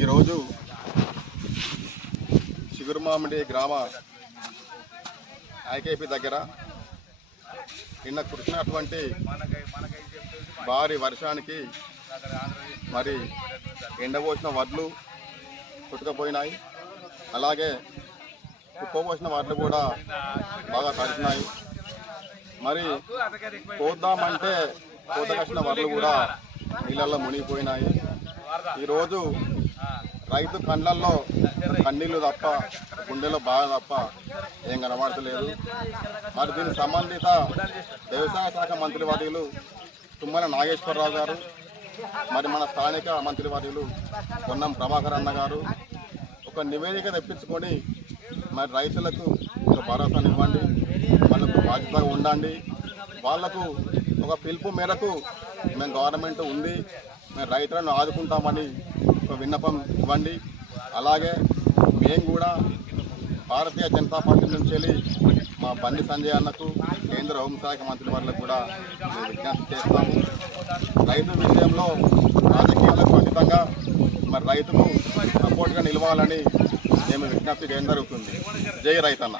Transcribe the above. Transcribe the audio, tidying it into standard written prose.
ఈరోజు చిగురుమామిడి గ్రామ ఐకేపీ దగ్గర నిన్న కురిసినటువంటి భారీ వర్షానికి మరి ఎండబోసిన వడ్లు కొట్టుకుపోయినాయి. అలాగే కుప్పపోసిన వడ్లు కూడా బాగా తడిసినాయి. మరి కోద్దామంటే కోతకొచ్చిన వడ్లు కూడా నీళ్ళల్లో మునిగిపోయినాయి. ఈరోజు రైతు కళ్ళల్లో కన్నీళ్ళు తప్ప గుండెలో బాధ తప్ప ఏం కనబడతలేదు. మరి దీనికి సంబంధిత వ్యవసాయ శాఖ మంత్రివర్యులు తుమ్మల నాగేశ్వరరావు గారు, మరి మన స్థానిక మంత్రివర్యులు పొన్నం ప్రభాకర్ అన్న గారు ఒక నివేదిక తెప్పించుకొని మరి రైతులకు ఒక భరోసానివ్వండి, వాళ్ళకు బాధ్యతగా ఉండండి. వాళ్లకు ఒక పిలుపు మేరకు మేము గవర్నమెంట్ ఉంది, మేము రైతులను ఆదుకుంటామని ఒక విన్నపం ఇవ్వండి. అలాగే మేము కూడా భారతీయ జనతా పార్టీ నుంచి వెళ్ళి మా బండి సంజయ్ అన్నకు, కేంద్ర హోంశాఖ మంత్రి వారికి కూడా మేము విజ్ఞప్తి చేస్తాము. రైతు విషయంలో రాజకీయాలకు అతీతంగా మరి రైతుకు సపోర్ట్గా నిలవాలని మేము విజ్ఞప్తి చేయడం జరుగుతుంది. జై రైతన్న.